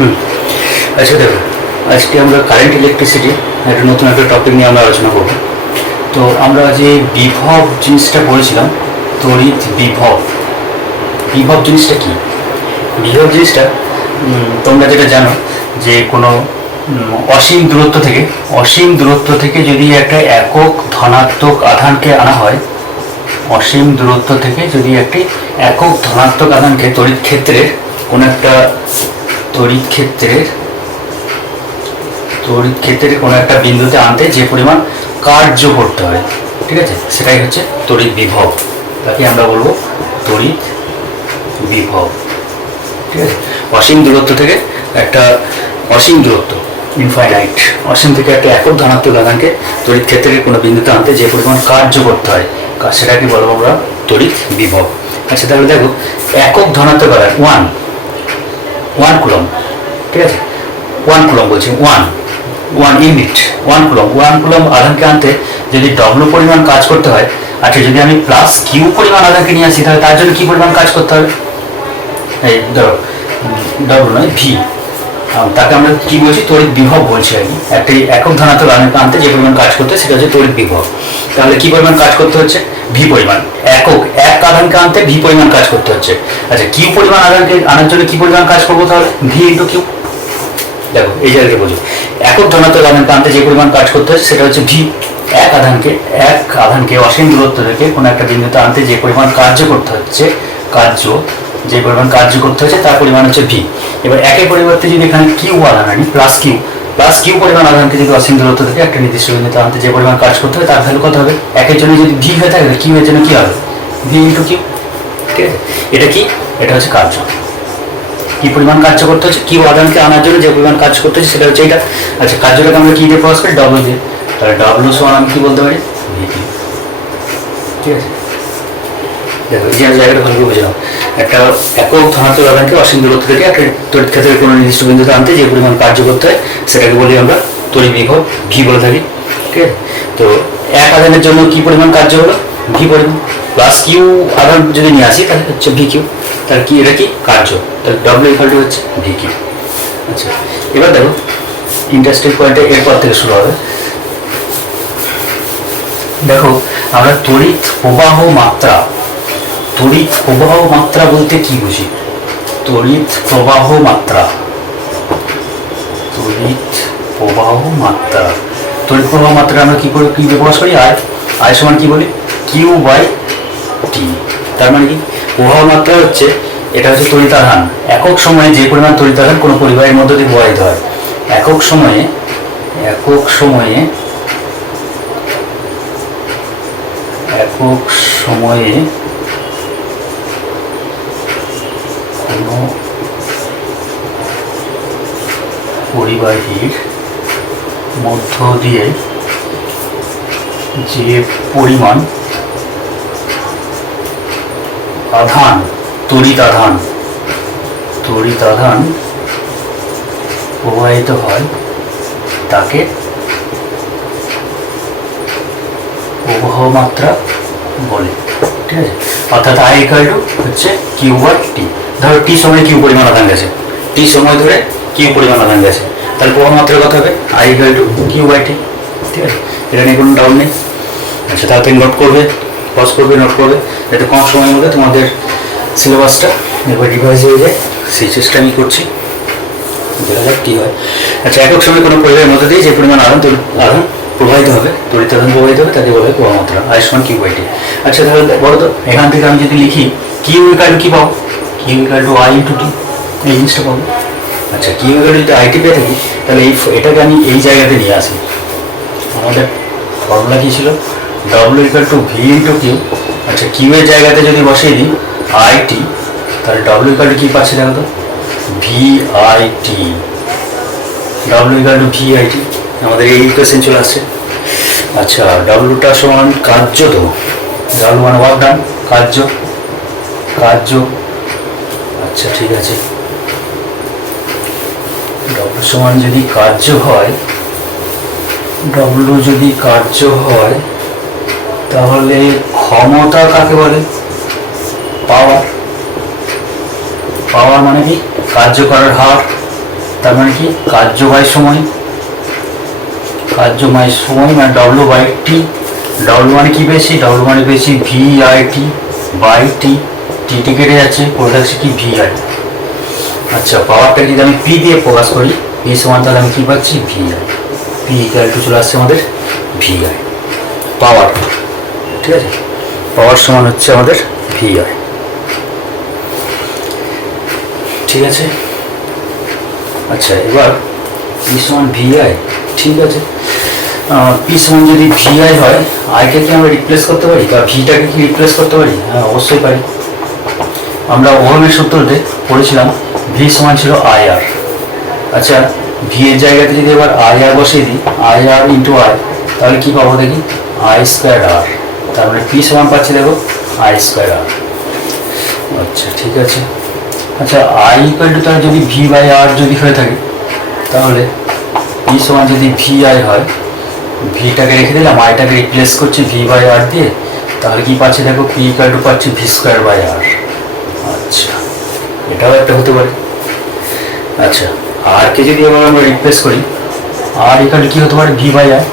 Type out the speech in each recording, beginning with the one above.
হুম। আচ্ছা দেখো, আজকে আমরা কারেন্ট ইলেকট্রিসিটি একটা নতুন একটা টপিক নিয়ে আমরা আলোচনা করব। তো আমরা যে বিভব জিনিসটা পড়েছিলাম, তড়িৎ বিভব। বিভব জিনিসটা কি? বিভব জিনিসটা তোমরা যেটা জানো যে কোনো অসীম দূরত্ব থেকে যদি একটা একক ধনাত্মক আধানকে আনা হয়, অসীম দূরত্ব থেকে যদি একটি একক ধনাত্মক আধানকে তড়িৎ ক্ষেত্রের কোনো একটা তড়িৎ ক্ষেত্রের কোনো একটা বিন্দুতে আনতে যে পরিমাণ কার্য করতে হয়, ঠিক আছে, সেটাই হচ্ছে তড়িৎ বিভব। তাকে আমরা বলবো তড়িৎ বিভব, ঠিক আছে। অসীম দূরত্ব থেকে একটা অসীম দূরত্ব, ইনফাইনাইট, অসীম থেকে একটা একক ধনাত্মক আধানকে তড়িৎ ক্ষেত্রের কোনো বিন্দুতে আনতে যে পরিমাণ কার্য করতে হয়, সেটাকে বলবো আমরা তড়িৎ বিভব। আচ্ছা, তাহলে দেখো, একক ধনাত্মক আধান ওয়ান কুলম, ঠিক আছে, ওয়ান কুলম বলছি, ওয়ান ইউনিট, ওয়ান কুলম আধানকে আনতে যদি ডব্লু পরিমাণ কাজ করতে হয়, আচ্ছা যদি আমি প্লাস কিউ পরিমাণ আধানকে নিয়ে আসি, তাহলে তার জন্য কি পরিমাণ কাজ করতে হবে? এই ধরো ডব্লু নয়, ভি, তাকে আমরা কি বলছি? তড়িৎ বিভব বলছি আর কি। একটি একক ধনাত্মক আধানকে আনতে যে পরিমাণ কাজ করতে হয় সেটা হচ্ছে তড়িৎ বিভব। তাহলে কি পরিমাণ কাজ করতে হচ্ছে? ভি পরিমাণ। এক আধানকে আনতে ভি পরিমাণ কাজ করতে হচ্ছে। আচ্ছা, কিউ পরিমাণ আধানকে আনার জন্য কি পরিমাণ কাজ করবো তাহলে? V into Q. দেখো এই জায়গাটা বোঝো, একক ধনাত্মক আধানকে আনতে যে পরিমাণ কাজ করতে হচ্ছে সেটা হচ্ছে ভি। এক আধানকে অসীম দূরত্ব থেকে কোনো একটা বিন্দুতে আনতে যে পরিমাণ কার্য করতে হচ্ছে তার পরিমাণ হচ্ছে ভি। এবার একের পরিবর্তে যদি এখানে কিউ আধান আনি, প্লাস কিউ পরিমাণ আধানকে যদি অসীম দূরত্ব থেকে একটা নির্দিষ্ট বিন্দুতে আনতে যে পরিমাণ কাজ করতে হবে তার ভ্যালু কত হবে? একের জন্য যদি ভি হয়ে থাকে, কিউ এর জন্য কি হবে? ভি ইন্টু কিউ, ঠিক আছে। এটা কি? এটা হচ্ছে কার্য। কি পরিমাণ কার্য করতে হচ্ছে? কিউ আধানকে আনার জন্য যে পরিমাণ কাজ করতে হচ্ছে সেটা হচ্ছে এটা। আচ্ছা, কার্যটাকে আমরা কি দিয়ে প্রকাশ করি? ডব্লু দিয়ে। তাহলে ডব্লু সমান আমি কি বলতে পারি? ভিটি, ঠিক আছে। দেখো এই জায়গাটা ভালো করে বুঝলাম, একটা একক ধনাত্মক আধানকে অসীম দূরত্ব থেকে একটা তড়িৎ ক্ষেত্রের কোনো নির্দিষ্ট বিন্দুতে আনতে যে পরিমাণ কার্য করতে হয় সেটাকে বলি আমরা তড়িৎ বিভব, ভি বলে থাকি, ঠিক আছে। তো এক আধানের জন্য কি পরিমাণ কার্য হলো? ভি পরিমাণ। প্লাস কিউ আধান যদি নিয়ে আসি তাহলে হচ্ছে ভি কিউ। তাহলে কি এটা কি? কার্য। তাহলে ডব্লিউ ইকুয়াল টু হচ্ছে ভি কিউ। আচ্ছা, এবার দেখো ইন্টারেস্টিং পয়েন্টে এরপর থেকে শুরু হবে। দেখো, আমরা তড়িৎ প্রবাহ মাত্রা বলতে কি বুঝি? তড়িৎ প্রবাহ মাত্রা আমরা কি প্রকাশ করি? আই সমান কি বলি? কিউ বাই টি। তার মানে কি? প্রবাহ মাত্রা হচ্ছে, এটা হচ্ছে তড়িৎ আধান। একক সময়ে যে পরিমাণ তড়িৎ আধান কোনো পরিবাহের মধ্যে দিয়ে প্রবাহিত হয়, একক সময়ে কোনো পরিবাহীর মধ্য দিয়ে যে পরিমাণ আধান, তড়িৎ আধান প্রবাহিত হয় তাকে প্রবাহ মাত্রা বলে, ঠিক আছে। অর্থাৎ আই ইকুয়াল টু হচ্ছে কিউ বাই টি। ধরো টি সময় কিউ পরিমাণ আধান গেছে, টি সময় ধরে কিউ পরিমাণ আধান গেছে, তাহলে প্রবাহ মাত্রা কত হবে? I equal to Q by T, ঠিক আছে। এটা নিয়ে কোনো ডাউট নেই। আচ্ছা, তাড়াতাড়ি নোট করবে, নোট করবে, যাতে কম সময়ের মধ্যে তোমাদের সিলেবাসটা এবার রিভাইজ হয়ে যায়, সেই চেষ্টা আমি করছি, দেখা যাক কী হয়। আচ্ছা, একক সময় কোনো পরিবাহের মধ্যে দিয়ে যে পরিমাণ আধান প্রবাহিত হবে, তড়িৎ আধান প্রবাহিত হবে, তাকে বলা হয় প্রবাহ মাত্রা, আই সমান কিউ বাই টি। আচ্ছা, তাহলে বলো তো, এখান থেকে আমি যদি লিখি কিউ ইকুয়াল টু কি পাবো? Q equal to I into T, এই জিনিসটা পাবো। আচ্ছা, কিউ ইকুয়াল টু যদি আইটি পেয়ে থাকি, তাহলে এটাকে আমি এই জায়গাতে নিয়ে আসি। আমাদের ফর্মুলা কী ছিল? W equal to V into Q. আচ্ছা, কিউ এর জায়গাতে যদি বসিয়ে দিই আইটি, তাহলে ডব্লিউ ইকুয়াল টু কী পাচ্ছি দেখো তো? V I T. W equal to V I T, আমাদের এই ইকুয়েশন চলে আসছে। আচ্ছা, ডব্লিউটা সমান কার্য, তো ডব্লিউ মানে ওয়ার্ক ডান, কার্য। আচ্ছা, ঠিক আছে, ডব্লিউ সমান যদি কার্য হয় তাহলে ক্ষমতা কাকে বলে? পাওয়ার মানে কি? কার্য করার হার, তার মানে কি কার্যবাহী সময়, কার্যময় সময় মানে ডব্লিউ বাই টি। ডব্লিউ মানে কি পেয়েছি, ডব্লিউ মানে পেয়েছি V I T by T, টি কেটে যাচ্ছে, পড়ে থাকছে কি ভি আই। আচ্ছা পাওয়ারটা যদি আমি পি দিয়ে প্রকাশ করি, পি সমান তাহলে আমি কি পাচ্ছি V I, P equal to চলে আসছে আমাদের ভি আই পাওয়ার, ঠিক আছে। পাওয়ার সমান হচ্ছে আমাদের ভি আই, ঠিক আছে। আচ্ছা এবার পি সমান ভি আই, ঠিক আছে। পি সমান যদি ভি আই হয়, আইকে কি আমরা রিপ্লেস করতে পারি বা ভিটাকে কি রিপ্লেস করতে পারি? হ্যাঁ অবশ্যই পারি। আমরা ওহমের সূত্রতে পড়েছিলাম ভি সমান ছিল আই আর। আচ্ছা ভি এর জায়গাতে যদি এবার আই আর বসিয়ে দিই, আই আর ইন্টু আই, তাহলে কি পাবো দেখি, আই স্কোয়ার আর। তার মানে পি সমান পাচ্ছি দেখো আই স্কোয়ার আর। আচ্ছা ঠিক আছে। আচ্ছা আই ইকুয়াল টু তাহলে যদি ভি বাই আর যদি হয়ে থাকে, তাহলে পি সমান যদি ভি আই হয়, ভিটাকে রেখে দিলাম, আইটাকে রিপ্লেস করছি ভি বাই আর দিয়ে, তাহলে কি পাচ্ছি দেখো পি ইকুয়াল টু পাচ্ছি ভি স্কোয়ার বাই আর। আচ্ছা এটাও একটা হতে পারে। আচ্ছা আরকে যদি এবার আমরা রিপ্লেস করি, আর ইকুয়াল টু কী হতে পারে ভি বাই আর।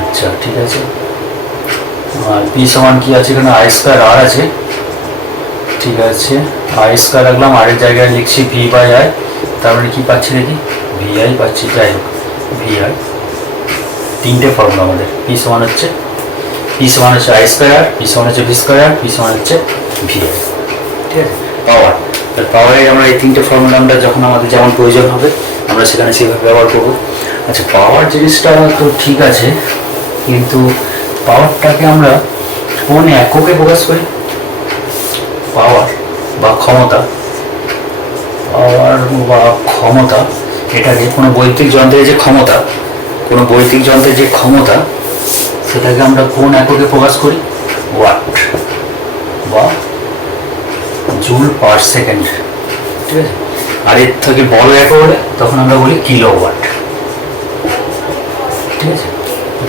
আচ্ছা ঠিক আছে। আর পি সমান কি আছে এখানে আই স্কোয়ার আর আছে, ঠিক আছে। আই স্কোয়ার রাখলাম, আর এর জায়গায় লিখছি ভি বাই আই, তার মানে কী পাচ্ছি দেখি ভি আই পাচ্ছি, যাই হোক ভি আই। তিনটে ফর্মুলা আমাদের, পি সমান হচ্ছে আই স্কোয়ার, পি সমান হচ্ছে ভি স্কোয়ার, পি সমান হচ্ছে ভি আই, ঠিক আছে। পাওয়ার, পাওয়ারে আমরা এই তিনটে ফর্মুলা আমরা যখন আমাদের যেমন প্রয়োজন হবে আমরা সেখানে সেভাবে ব্যবহার করবো। আচ্ছা পাওয়ার জিনিসটা তো ঠিক আছে, কিন্তু পাওয়ারটাকে আমরা কোন এককে প্রকাশ করি? পাওয়ার বা ক্ষমতা, পাওয়ার বা ক্ষমতা, এটাকে কোনো বৈদ্যুতিক যন্ত্রের যে ক্ষমতা, কোনো বৈদ্যুতিক যন্ত্রের যে ক্ষমতা, সেটাকে আমরা কোন এককে প্রকাশ করি? ওয়াট বা জুল পার সেকেন্ড, ঠিক আছে। আর এর থেকে বড় একক হলে তখন আমরা বলি কিলোওয়াট, ঠিক আছে।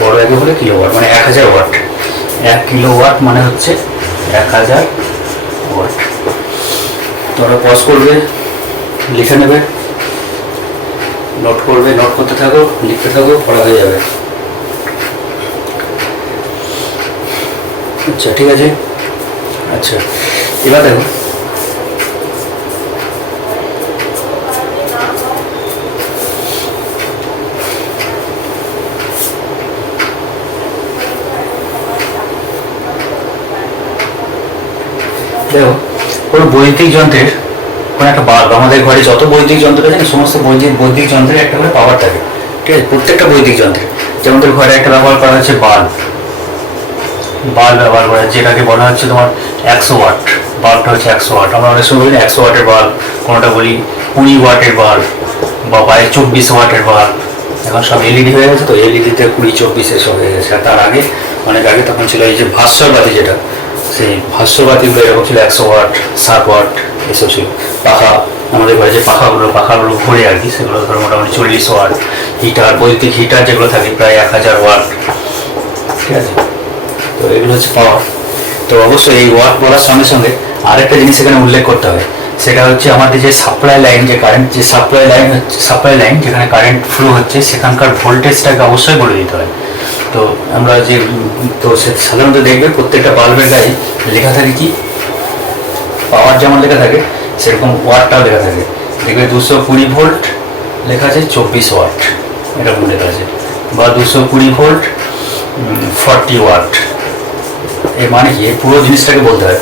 বড় একক হলে কিলোওয়াট, মানে 1000 ওয়াট। 1 কিলোওয়াট মানে হচ্ছে 1000 ওয়াট। তোমরা পজ করবে, লিখে নেবে, নোট করবে, নোট করতে থাকো, লিখতে থাকো, পড়া হয়ে যাবে। আচ্ছা ঠিক আছে। আচ্ছা এবার দেখো দেখো কোনো বৈদ্যুতিক যন্ত্রের কোনো একটা বাল্ব, আমাদের ঘরে যত বৈদ্যুতিক যন্ত্র আছে সমস্ত বৈদ্যুতিক যন্ত্রের একটা করে পাওয়ার থাকে, ঠিক আছে। প্রত্যেকটা বৈদ্যুতিক যন্ত্রে, যেমন ঘরে একটা ব্যবহার করা হচ্ছে বাল্ব ব্যবহার করা, যেটাকে বলা হচ্ছে তোমার 100 ওয়াট। বাল্বটা হচ্ছে 100 ওয়াট। আমরা অনেক সময় বলি 100 ওয়াটের বাল্ব, কোনোটা বলি 20 ওয়াটের বাল্ব বা 24 ওয়াটের বাল্ব। এখন সব এলইডি হয়ে গেছে, তো এলইডিতে 20-24 এসব হয়ে গেছে। আর তার আগে অনেক আগে তখন ছিল এই যে ভাস্বর বাতি, যেটা সেই ভাস্বর বাতিগুলো এরকম ছিল 100 ওয়াট, 60 ওয়াট এসব ছিল। পাখা, আমাদের ঘরে যে পাখাগুলো ঘুরে আর কি, সেগুলো ধরো মোটামুটি 40 ওয়াট। হিটার, বৈদ্যুতিক হিটার যেগুলো থাকে প্রায় 1000 ওয়াট, ঠিক আছে। তো এগুলো হচ্ছে পাওয়ার। তো অবশ্যই এই ওয়াট বলার সঙ্গে সঙ্গে আরেকটা জিনিস এখানে উল্লেখ করতে হবে, সেটা হচ্ছে আমাদের যে সাপ্লাই লাইন, যে কারেন্ট, যে সাপ্লাই লাইন যেখানে কারেন্ট ফ্লো হচ্ছে, সেখানকার ভোল্টেজটাকে অবশ্যই বলে দিতে হয়। তো আমরা যে সাধারণত দেখবে প্রত্যেকটা বাল্বের গায়ে লেখা থাকে কি, পাওয়ার যেমন লেখা থাকে সেরকম ওয়াটটাও লেখা থাকে। দেখবে 220 ভোল্ট লেখা আছে 24 ওয়াট, এরকম লেখা আছে, বা 220 ভোল্ট 40 ওয়াট। এর মানে কি, এই পুরো জিনিসটাকে বলতে হয়।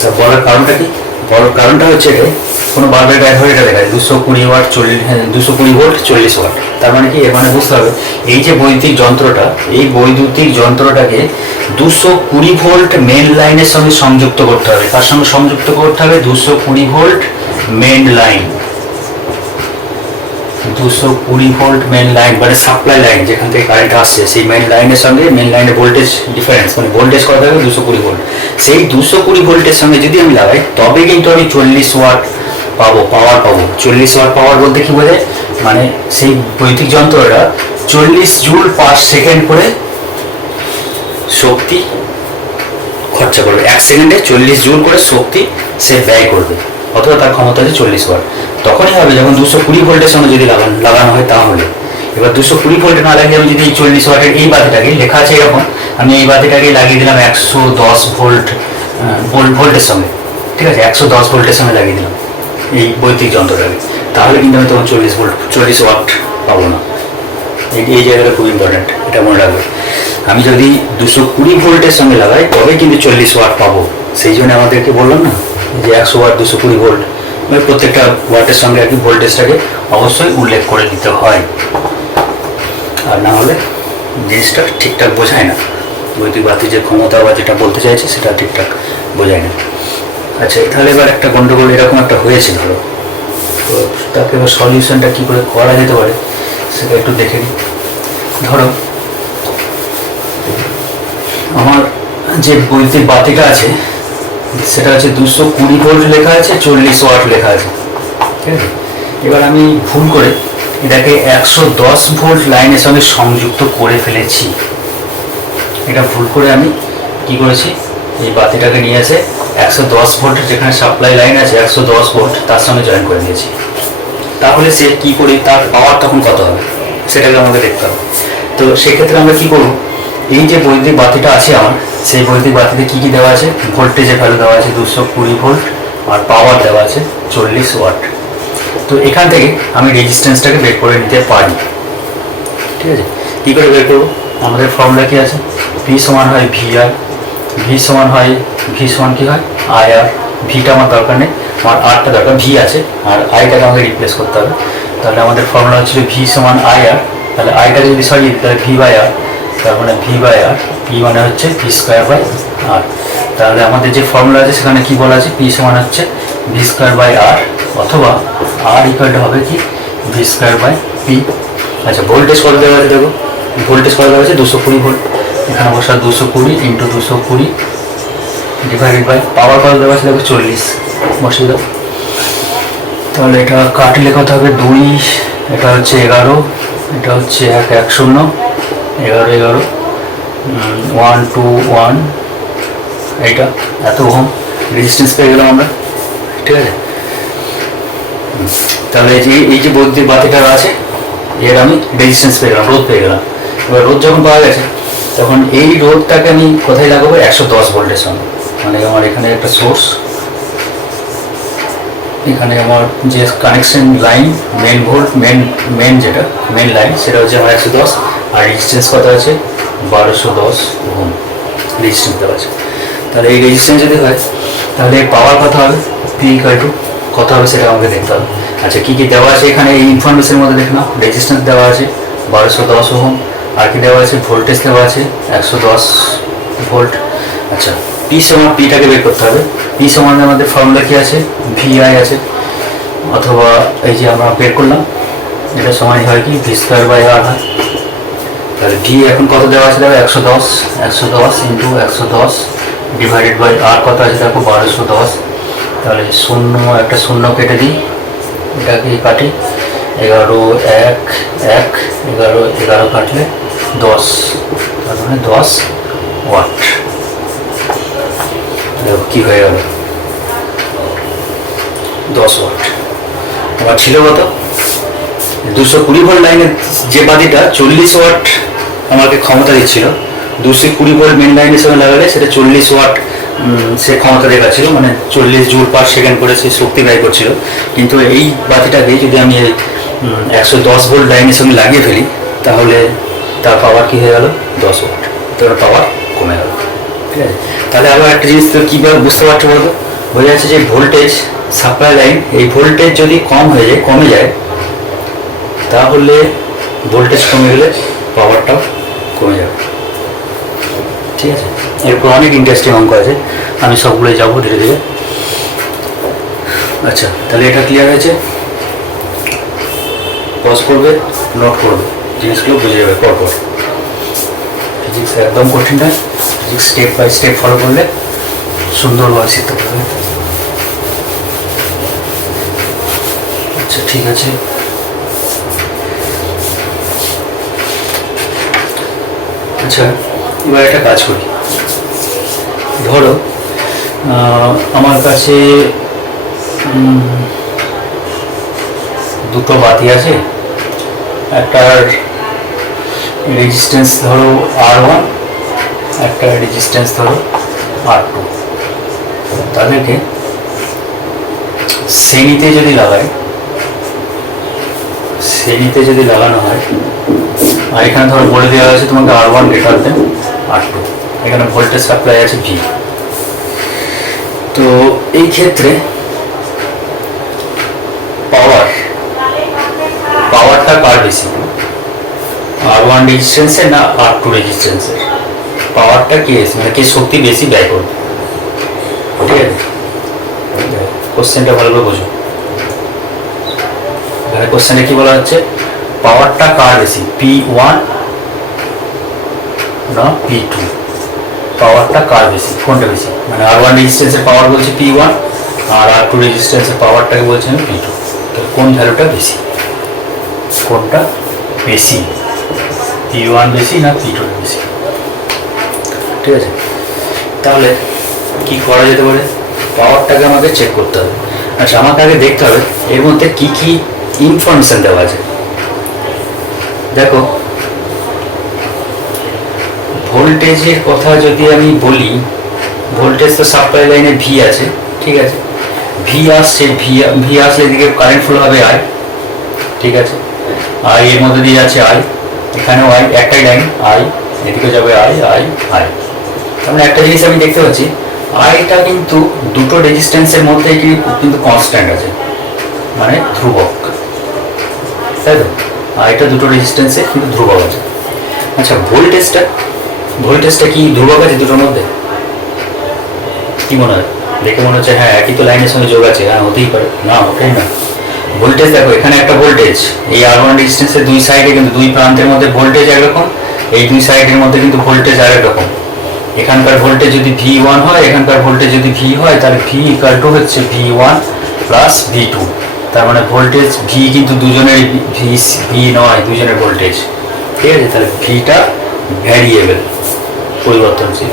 তা বলার কারণটা কি? বলার কারণটা হচ্ছে এটাই, কোনো বাল্বের গায়ে ধরে এটা লেখা আছে 220 ওয়াট 220 ভোল্ট 40 ওয়াট। তার মানে কি, এর মানে বুঝতে হবে এই যে বৈদ্যুতিক যন্ত্রটা, এই বৈদ্যুতিক যন্ত্রটাকে 220 ভোল্ট মেন লাইনের সঙ্গে সংযুক্ত করতে হবে। তার সঙ্গে সংযুক্ত করতে হবে 220 volt main line, 220 volt main line মানে সাপ্লাই লাইন, যেখান থেকে কারেন্ট আসছে সেই মেন লাইনের সঙ্গে মেন লাইনের ভোল্টেজ ডিফারেন্স, মানে ভোল্টেজ কত হবে 220 ভোল্ট। সেই 220 ভোল্টের সঙ্গে যদি আমি লাগাই, তবে কিন্তু আমি 40 ওয়াট পাওয়ার পাবো। 40 ওয়াট পাওয়ার বলতে কি বোঝায়, মানে সেই বৈদ্যুতিক যন্ত্রটা 40 জুল পার সেকেন্ড করে শক্তি খরচা করবে। 1 সেকেন্ডে 40 জুল করে শক্তি সে ব্যয় করবে, অথবা তার ক্ষমতা আছে 40 ওয়াট। তখনই হবে যখন 220 ভোল্টের সঙ্গে যদি লাগানো হয় তাহলে। এবার 220 ভোল্টে না লাগিয়ে আমি যদি এই 40 ওয়াটের এই বাতিটাকে, লেখা আছে এরকম, আমি এই বাতিটাকে লাগিয়ে দিলাম 110 ভোল্টের সঙ্গে, ঠিক আছে, 110 ভোল্টের সঙ্গে লাগিয়ে দিলাম এই বৈদ্যুতিক যন্ত্রটাকে, তাহলে কিন্তু আমি তখন 40 ওয়াট পাবো না। এই জায়গাটা খুব ইম্পর্ট্যান্ট, এটা মনে রাখবে। আমি যদি 220 ভোল্টের সঙ্গে লাগাই তবে কিন্তু 40 ওয়াট পাবো। সেই জন্য আমাদেরকে বললাম না যে 100 ওয়াট 220 ভোল্ট, প্রত্যেকটা ওয়াটের সঙ্গে আর কি ভোল্টেজটাকে অবশ্যই উল্লেখ করে দিতে হয়, আর না হলে জিনিসটা ঠিকঠাক বোঝায় না। বৈদ্যুতিক বাতির যে ক্ষমতা বা যেটা বলতে চাইছে সেটা ঠিকঠাক বোঝায় না। আচ্ছা, তাহলে এবার একটা গন্ডগোল এরকম একটা হয়েছে ধরো, তো তাকে এবার সলিউশনটা কী করে করা যেতে পারে সেটা একটু দেখে নিই। ধরো আমার যে বৈদ্যুতিক বাতিটা আছে সেটা হচ্ছে 220 ভোল্ট লেখা আছে, 40 ওয়াট লেখা আছে, ঠিক আছে। এবার আমি ভুল করে এটাকে 110 ভোল্ট লাইনের সঙ্গে সংযুক্ত করে ফেলেছি। এটা ভুল করে আমি কি করেছি, এই বাতিটাকে নিয়ে এসে 110 ভোল্টের যেখানে সাপ্লাই লাইন আছে 110 ভোল্ট তার সঙ্গে জয়েন করে দিয়েছি। তাহলে সে কি করে, তার পাওয়ার তখন কত হবে সেটাকে আমাকে দেখতে হবে। তো সেক্ষেত্রে আমরা কি করব, এই যে বৈদ্যুতিক বাতিটা আছে আমার, সেই বৈদ্যুতিক বাতিতে কি কি দেওয়া আছে, ভোল্টেজের ভ্যালু দেওয়া আছে 220 ভোল্ট, আর পাওয়ার দেওয়া আছে 40 ওয়াট। তো এখান থেকে আমি রেজিস্ট্যান্সটাকে বের করে নিতে পারি, ঠিক আছে। কী করে বের করবো, আমাদের ফর্মুলা কি আছে, ভি সমান হয় ভিআর, ভি সমান কি হয় আইআর। ভিটা আমার দরকার নেই, আমার আরটা দরকার, ভি আছে আর আইটাকে আমাকে রিপ্লেস করতে হবে। তাহলে আমাদের ফর্মুলা হচ্ছিল ভি সমান আইআর, তাহলে আইটাকে যদি সরিয়ে দিই তাহলে ভি বাই আর, তার মানে ভি বাই আর, পি মানে হচ্ছে ভি স্কোয়ার বাই আর। তাহলে আমাদের যে ফর্মুলা আছে সেখানে কি বলা আছে, পি সমান হচ্ছে ভি স্কোয়ার বাই আর, অথবা আর ইকুয়ালটা হবে কি ভি স্কোয়ার বাই পি। আচ্ছা, ভোল্টেজ কত দেওয়া আছে দেখো, ভোল্টেজ কত দেওয়া আছে 220 ভোল্ট, এখানে বসা 220 ইন্টু 220 ডিভাইডেড বাই পাওয়ার কত দেওয়া আছে দেখো 40, বসিয়ে দাও। তাহলে এটা কাটলে কত হবে 2, এটা হচ্ছে 11, এটা হচ্ছে 1 1 0, 11 11, 1 2 1, এইটা এত ওহম রেজিস্ট্যান্স পেয়ে গেলাম আমরা, ঠিক আছে। তাহলে এই যে বৈদ্যুতিক বাতিটা আছে এর আমি রেজিস্ট্যান্স পেয়ে গেলাম, রোধ পেয়ে গেলাম। এবার রোধ যখন পাওয়া গেছে তখন এই রোধটাকে আমি কোথায় লাগাবো, 110 ভোল্টের সঙ্গে, মানে আমার এখানে একটা সোর্স, এখানে আমার যে কানেকশন লাইন মেন যেটা মেন লাইন সেটা হচ্ছে আমার 110, আর রেজিস্ট্যান্স কত আছে 1210 ওহম রেজিস্ট্যান্স দেওয়া আছে। তাহলে এই রেজিস্ট্যান্স যদি হয় তাহলে পাওয়ার কত হবে, পি ইকুয়াল টু কত হবে সেটা আমাকে দেখতে হবে। আচ্ছা, কী কী দেওয়া আছে এখানে এই ইনফরমেশনের মধ্যে দেখে নাও, রেজিস্ট্যান্স দেওয়া আছে 1210 ওহম, আর কি দেওয়া আছে ভোল্টেজ দেওয়া আছে 110 ভোল্ট। আচ্ছা, পি সমান, পিটাকে বের করতে হবে। পি সমান আমাদের ফর্মুলা কি আছে, ভিআই আছে, অথবা এই যে আমরা বের করলাম এটা সমান হয় কি ভি স্কোয়ার বাই আর হয়। তাহলে ভি এখন কত দেওয়া আছে দেখো 110 ইন্টু 110 ডিভাইডেড বাই আর কত আছে দেখো 1210। তাহলে একটা শূন্য কেটে দিই, এটাকে কাটি, 11 1 1 11 11 কাটলে 10, তার মানে 10 ওয়াট। দেখো কী হয়ে গেল 10 ওয়াট। আবার ছিল কত 220 ভোল্ট লাইনের যে বাতিটা 40 ওয়াট আমাকে ক্ষমতা দিচ্ছিল, 220 ভোল্ট মেন লাইনের সঙ্গে লাগালে সেটা 40 ওয়াট সে ক্ষমতা দেখাচ্ছিল, মানে 40 জুল পার সেকেন্ড করে সে শক্তি ব্যয় করছিল। কিন্তু এই বাতিটাকে যদি আমি 110 ভোল্ট লাইনের সঙ্গে লাগিয়ে ফেলি তাহলে তার পাওয়ার কী হয়ে গেল 10 ওয়াট, তার পাওয়ার কমে গেল, ঠিক আছে। তাহলে আবার একটা জিনিস তো কীভাবে বুঝতে পারছো বলতো, বোঝা যাচ্ছে যে ভোল্টেজ সাপ্লাই লাইন, এই ভোল্টেজ যদি কমে যায় তাহলে ভোল্টেজ কমে গেলে পাওয়ারটাও কমে যাবে, ঠিক আছে। এরপর অনেক ইন্টারেস্টিং অঙ্ক আছে, আমি সবগুলোই যাবো ধীরে ধীরে। আচ্ছা, তাহলে এটা ক্লিয়ার হয়েছে, পজ করবে, নোট করবে, জিনিসগুলো বুঝে যাবে পরপর। ফিজিক্স একদম কঠিন নয়, physics step by step follow করলে সুন্দরভাবে শিখতে পারবে। আচ্ছা, ঠিক আছে। আচ্ছা, এবার একটা কাজ করি, ধরো আমার কাছে দুটো বাতি আছে, একটার রেজিস্ট্যান্স ধরো R1, একটা রেজিস্ট্যান্স ধরো R2। তাদেরকে শ্রেণীতে যদি লাগানো হয়, আর এখানে ধরো বলে দেওয়া হয়েছে তোমাকে R1 গ্রেটার দেন R2, এখানে ভোল্টেজ সাপ্লাই আছে V। তো এই ক্ষেত্রে পাওয়ারটা কার বেশি, R1 রেজিস্ট্যান্সের না R2 রেজিস্ট্যান্সের? পাওয়ারটা কে মানে কে শক্তি বেশি ব্যয় করবে, ঠিক আছে? কোশ্চেনটা ভালো করে বোঝো। এখানে কোশ্চেনে কি বলা হচ্ছে, পাওয়ারটা কার বেশি, P1 না P2? পাওয়ারটা কার বেশি, কোনটা বেশি? মানে R1 রেজিস্ট্যান্সের পাওয়ার বলছে P1, আর R2 রেজিস্ট্যান্সের পাওয়ারটাকে বলছে আমি P2। তাহলে কোন ভ্যালুটা বেশি, কোনটা বেশি, P1 বেশি না P2 বেশি? ঠিক আছে, তাহলে কি করা যেতে পারে, পাওয়ারটাকে আমাকে চেক করতে হবে। আচ্ছা, আমাকে আগে দেখতে হবে এর মধ্যে কি কি ইনফরমেশন দেওয়া আছে। দেখো, ভোল্টেজের কথা যদি আমি বলি, ভোল্টেজ তো সাপ্লাই লাইনে ভি আছে, ঠিক আছে? ভি আসছে, ভি আসলে এদিকে কারেন্ট ফ্লো হবে I, ঠিক আছে? আই এর মধ্যে দিয়ে আছে I, এখানেও I, একটাই লাইন I, এদিকে যাবে I। তাহলে একটা জিনিস আমি দেখতে পাচ্ছি, আইটা কিন্তু দুটো রেজিস্ট্যান্সের মধ্যে কিন্তু কনস্ট্যান্ট আছে, মানে ধ্রুবক, তাই তো? আইটা দুটো রেজিস্ট্যান্সে কিন্তু ধ্রুবক আছে। আচ্ছা, ভোল্টেজটা কি ধ্রুবক আছে দুটোর মধ্যে? কি মনে হয়? দেখে মনে হচ্ছে হ্যাঁ একই তো লাইনের সঙ্গে যোগ আছে, হ্যাঁ হতেই পারে, না ওটাই না। ভোল্টেজ দেখো, এখানে একটা ভোল্টেজ, এই R1 রেজিস্ট্যান্সের দুই সাইডে কিন্তু দুই প্রান্তের মধ্যে ভোল্টেজ একরকম, এই দুই সাইডের মধ্যে কিন্তু ভোল্টেজ আরেক রকম। এখানকার ভোল্টেজ যদি V1 হয়, এখানকার ভোল্টেজ যদি V হয়, তাহলে V ইকুয়াল টু হচ্ছে V1 প্লাস V2। তার মানে ভোল্টেজ V কিন্তু দুজনের V নয়, দুজনের ভোল্টেজ, ঠিক আছে? তাহলে Vটা ভ্যারিয়েবল, পরিবর্তনশীল,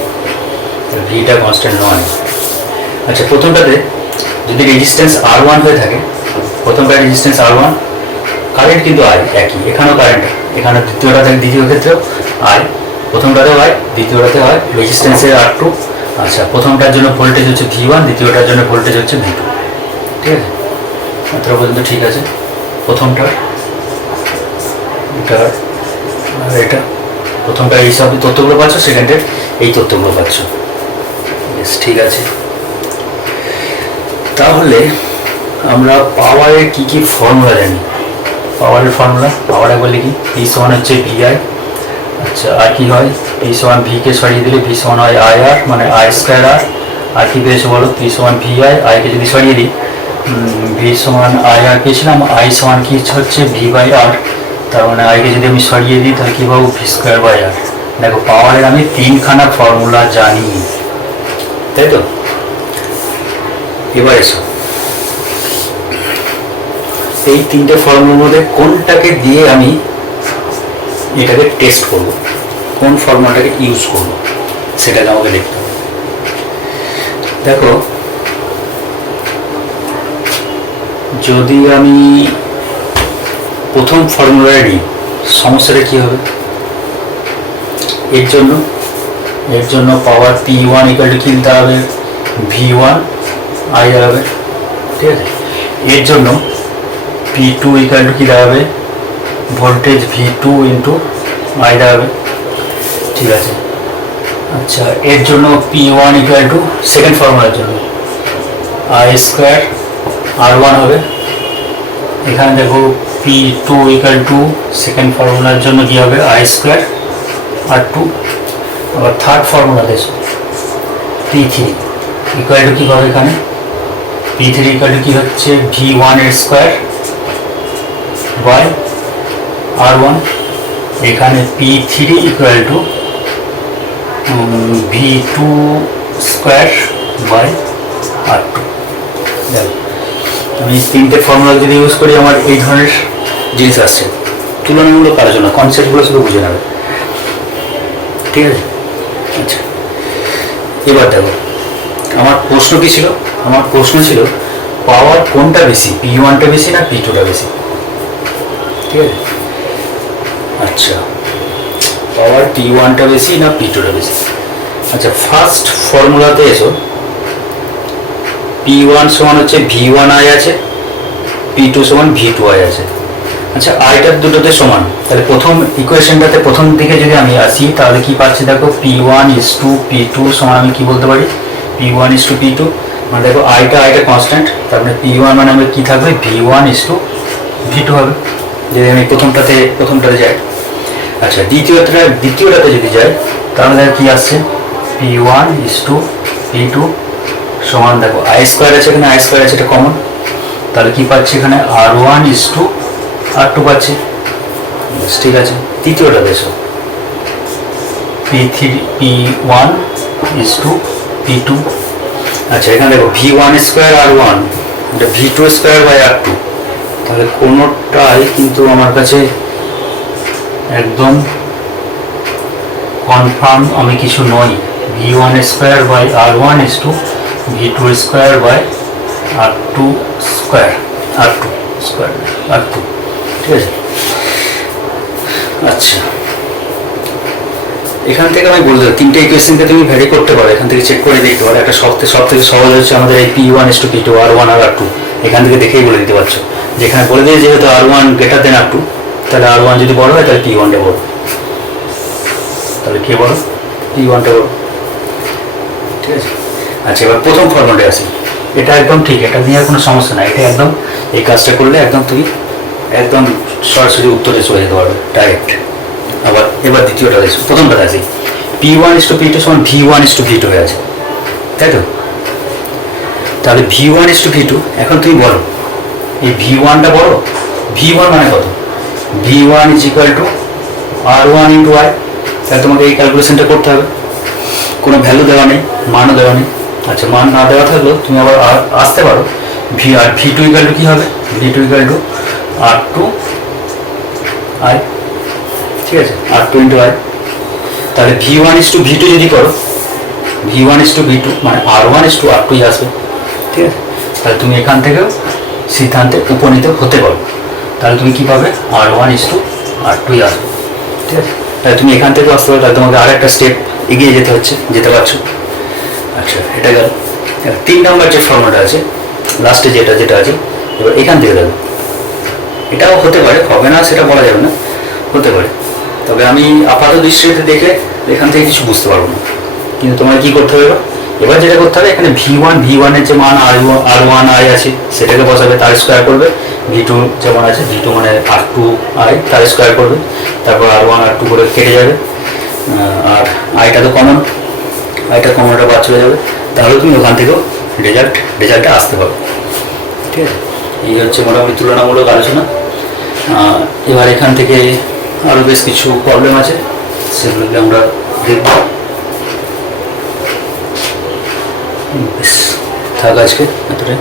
Vটা কনস্ট্যান্ট নয়। আচ্ছা, প্রথমটাতে যদি রেজিস্ট্যান্স R1 হয়ে থাকে, প্রথমটা রেজিস্ট্যান্স R1, কারেন্ট কিন্তু I একই, এখানেও কারেন্ট, এখানে দ্বিতীয় ক্ষেত্রেও I, প্রথমটাতেও I, দ্বিতীয়টাতে হয়, রেজিস্ট্যান্সের R2। আচ্ছা, প্রথমটার জন্য ভোল্টেজ হচ্ছে V1, দ্বিতীয়টার জন্য ভোল্টেজ হচ্ছে V2, ঠিক আছে? এত পর্যন্ত ঠিক আছে। প্রথমটার এটা প্রথমটা এই সব তথ্যগুলো পাচ্ছ, সেকেন্ডের এই তথ্যগুলো পাচ্ছ, বেশ ঠিক আছে। তাহলে আমরা পাওয়ারের কি কি ফর্মুলা জানি, পাওয়ারের ফর্মুলা, পাওয়ার একবার লিখি, P সমান হচ্ছে VI। আচ্ছা, আর কি হয়, P সমান V কে সরিয়ে দিলে P সমান হয় IR, মানে I স্কোয়ার R। আর কি পেয়েছে বলো, P সমান VI, I কে যদি সরিয়ে দিই, V সমান IR পেয়েছিলাম, I সমান কি হচ্ছে V/R, তার মানে I কে যদি আমি সরিয়ে দিই তাহলে কি পাবো, V স্কোয়ার বাই R। দেখো, পাওয়ারের আমি তিনখানা ফর্মুলা জানি, তাই তো? এবার এসো, এই তিনটে ফর্মুলার মধ্যে কোনটাকে দিয়ে আমি এটাকে টেস্ট করব, কোন ফর্মুলাটাকে ইউজ করব, সেটাকে আমাকে দেখতে হবে। দেখো, যদি আমি প্রথম ফর্মুলায় নিই, সমস্যাটা কি হবে, এর জন্য পাওয়ার P1 ইকুয়াল টু কি দিতে হবে, V1 I হবে, ঠিক আছে? এর জন্য P2 ইকুয়াল টু কি দাঁড়াবে, ভোল্টেজ V2 ইন্টু I দাঁড়াবে, ঠিক আছে? আচ্ছা, এর জন্য P1 ইকুয়াল টু সেকেন্ড ফর্মুলার জন্য I স্কোয়ার R1 হবে। এখানে দেখো P2 ইকুয়াল টু সেকেন্ড ফর্মুলার জন্য কি হবে, I স্কোয়ার R2। আবার থার্ড ফর্মুলা দেখো, P3 ইকুয়াল টু কী হবে, এখানে P3 ইকুয়াল টু কী হচ্ছে, V1 এর স্কোয়ার বাই R1। এখানে P3 equal to V2 square by R2। দেখো, আমি তিনটে ফর্মুলা যদি ইউজ করি, আমার এই ধরনের জিনিস আসছে। তুলনামূলক আলোচনা, কনসেপ্টগুলো শুধু বুঝে নেবে, ঠিক আছে? আচ্ছা, এবার দেখো, আমার প্রশ্ন কি ছিল, আমার প্রশ্ন ছিল পাওয়ার কোনটা বেশি, P1টা বেশি না P2টা বেশি? ঠিক আছে। আচ্ছা, পাওয়ার পি ওয়ানটা বেশি না পি টুটা বেশি? আচ্ছা, ফার্স্ট ফর্মুলাতে এসো। পি ওয়ান সমান হচ্ছে ভি ওয়ান আই আছে, পি টু সমান ভি টু আই আছে। আচ্ছা, আইটার দুটোতে সমান, তাহলে প্রথম ইকুয়েশনটাতে প্রথম দিকে যদি আমি আসি তাহলে কি পাচ্ছি দেখো, P one is to P two সমান আমি কি বলতে পারি, P one is to P two. মানে দেখো আইটা কনস্ট্যান্ট, তার মানে পি ওয়ান মানে আমার কী থাকবে, V one is to V two হবে যদি আমি প্রথমটাতে যাই। আচ্ছা, দ্বিতীয়টাতে যদি যাই তাহলে দেখো কী আসছে, P one is to P two সমান দেখো আই স্কোয়ার আছে, এখানে আই স্কোয়ার আছে, এটা কমন, তাহলে কি পাচ্ছি এখানে R one is to R two পাচ্ছি। ঠিক আছে, তৃতীয়টা দেখো, P one is to P two. আচ্ছা, এখানে দেখো V one square R one, এটা V two square by R two, তাহলে কোনোটাই কিন্তু আমার কাছে একদম কনফার্ম আমি কিছু নই। V one square by R one is to V two square by R two square, R two square R two. ঠিক আছে। আচ্ছা, এখান থেকে আমি বলতে তিনটে ইকুয়েশনকে তুমি ভ্যারি করতে পারো, এখান থেকে চেক করে দেখতে পারো। একটা সব থেকে সহজ হচ্ছে আমাদের এই P one is to P two, R one R two, এখান থেকে দেখেই বলে দিতে পারছো। যেখানে বলে দিয়ে যেহেতু আর ওয়ান গ্রেটার দেন আর টু, তাহলে আর ওয়ান যদি বড় হয় তাহলে পি ওয়ানটা বড়, তাহলে কে বড়, পি ওয়ানটা বড়। ঠিক আছে। আচ্ছা, এবার প্রথম ফর্মুলাটা আসি, এটা একদম ঠিক, এটা নিয়ে কোনো সমস্যা নাই, এটা একদম এই কাজটা করলে একদম তুমি একদম সরাসরি উত্তরে চলে যেতে পারবে ডাইরেক্ট। আবার এবার দ্বিতীয়টা দেখো, প্রথমটা আছে P one is to P two সমান V one is to V two হয়ে আছে, তাই তো? তাহলে V one is to V two, এখন তুমি বলো এই ভি ওয়ানটা বড়, ভি ওয়ান মানে কত, V one is equal to R one into I. তাহলে তোমাকে এই ক্যালকুলেশনটা করতে হবে, কোনো ভ্যালু দেওয়া নেই, মানও দেওয়া নেই। আচ্ছা, মান না দেওয়া থাকলেও তুমি আবার আসতে পারো, ভি আর ভি টু ইকুয়াল টু কী হবে, V two equal to R two I. ঠিক আছে, আর টু ইন্টু আই। তাহলে V one is to V two যদি করো, V one is to V two মানে আর ওয়ান ইস টু আর টুই আসবে। ঠিক আছে, তাহলে তুমি এখান থেকেও সিদ্ধান্তে উপনীত হতে পারো। তাহলে তুমি কী পাবে, আর ওয়ান ইস টু আর টুই আসবে। ঠিক আছে, তাহলে তুমি এখান থেকেও আসতে পারো, তাহলে তোমাকে আর একটা স্টেপ এগিয়ে যেতে পারছো। আচ্ছা, এটা গেল। তিন নম্বর যে ফর্মুলাটা আছে লাস্টে যেটা আছে, এবার এখান থেকে দেখো, এটাও হতে পারে, হবে না সেটা বলা যাবে না, হতে পারে। তবে আমি আপাত দৃষ্টিতে দেখে এখান থেকে কিছু বুঝতে পারবো না, কিন্তু তোমার কী করতে হবে, এবার যেটা করতে হবে, এখানে ভি ওয়ানের যে মান আর ওয়ান আই আছে সেটাকে বসাবে, তার স্কোয়ার করবে। ভি টু যেমন আছে, ভি টু মানে আর টু আই, তার স্কোয়ার করবে, তারপর আর ওয়ান আর টু করে কেটে যাবে, আর আইটা তো কমন, আইটা কমনটা বাদ চলে যাবে, তাহলে তুমি ওখান থেকেও রেজাল্টটা আসতে পারো। ঠিক আছে, এই হচ্ছে মোটামুটি তুলনামূলক আলোচনা। এবার এখান থেকে আরও বেশ কিছু প্রবলেম আছে, সেগুলোকে আমরা দেখব। বেশ থাক আজকে এতটাই।